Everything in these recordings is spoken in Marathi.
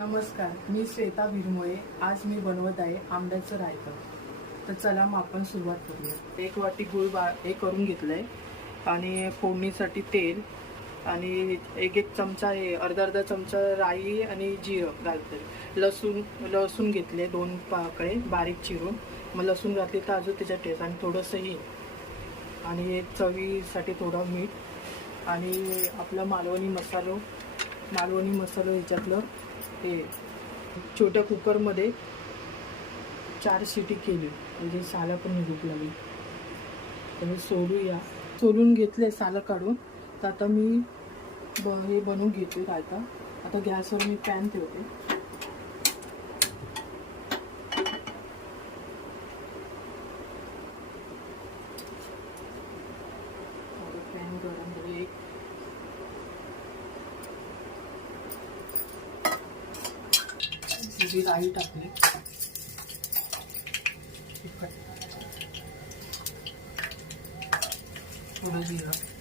नमस्कार मी श्वेता भिरमुळे आज मी बनवत आहे आंब्याचं रायतं. तर चला मग आपण सुरुवात करूया. एक वाटी गुळ बा हे करून घेतलं आहे आणि फोडणीसाठी तेल आणि एक एक चमचा हे अर्धा अर्धा चमचा राई आणि जिरं घालते लसूण लसूण घेतले दोन पाकळे बारीक चिरून. मग लसूण घातली तर अजून त्याच्या टेस्ट आणि थोडंसं हे. आणि चवीसाठी थोडं मीठ आणि आपलं मालवणी मसालो मालवणी मसालो ह्याच्यातलं हे छोट्या कुकरमध्ये चार शिटी केली. म्हणजे साला पण निघूक लागली. तर सोलूया सोलून घेतले सालं काढून. तर आता मी ब हे बनवून घेते रायता. आता गॅसवर मी पॅन ठेवते. पॅन गरम झाली एक जी राई टाकली. तिखट थोडं जिरं.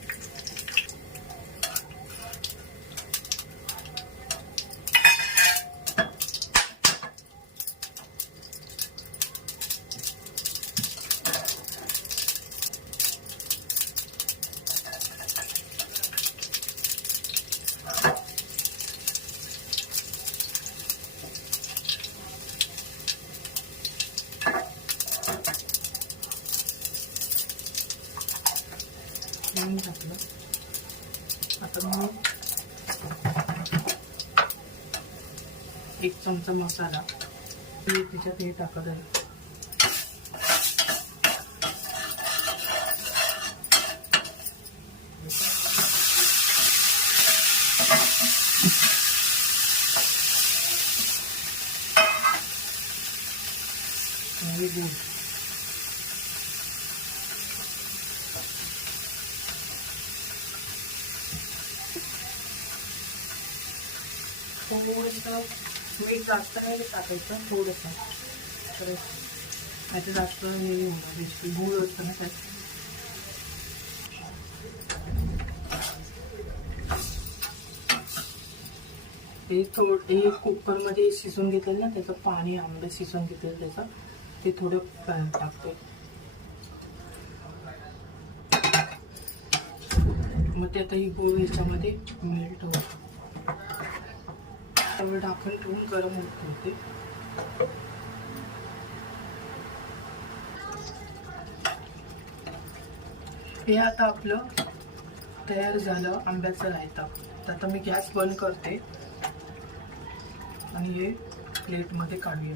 लिंबू टाकलं. आता मग एक चमचा मसाला हे त्याच्यात हे टाकत आहे. आणि गूळ थोडंसं मीठ जास्त नाही टाकायचं थोडंसं तर त्याचं जास्त हे होणार. रेसिपी असतं ना त्यात. हे थोड हे कुकरमध्ये शिजून घेतलेलं ना त्याचं पाणी आंबे शिजून घेतलेलं त्याचं ते थोडं टाकते मग ते आता ही गूळ ह्याच्यामध्ये मेल्ट होतं. त्यावर ढाकण ठेवून गरम होत होते हे आता आपलं तयार झालं आंब्याचं रायता. तर आता मी गॅस बंद करते. आणि हे प्लेटमध्ये काढूया.